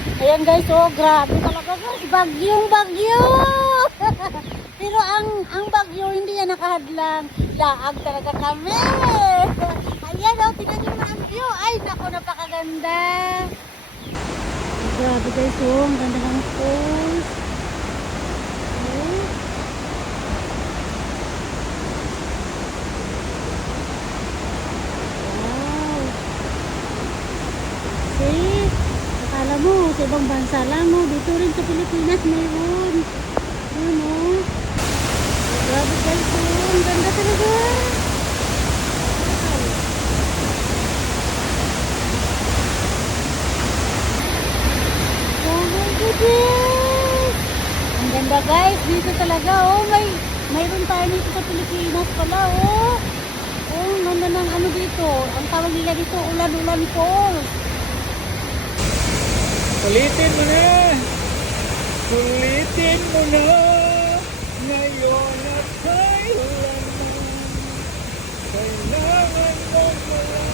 Ayan guys, oh grabe talaga guys, bagyong bagyo. Pero ang bagyo hindi yan nakahadlang. Laag talaga kami. Ayan oh, tingnan niyo na ang view. Ay nako, napakaganda. Grabe guys, oh ang ganda ng falls. Oh. Wow. See? Akala mo, sa ibang bansa lang, no? Dito rin sa Pilipinas mayroon. Yun, oh. Grabe guys, oh. Ang ganda talaga. Oh my goodness. Ang ganda guys, dito talaga, oh. Mayroon tayo dito sa Pilipinas pala, oh. Oh, ang ganda ng ano dito. Ang tawag nila dito, ulan-ulan falls. Ulitin mo na! Ulitin mo na! Ngayon at kailanman kailangan mo mula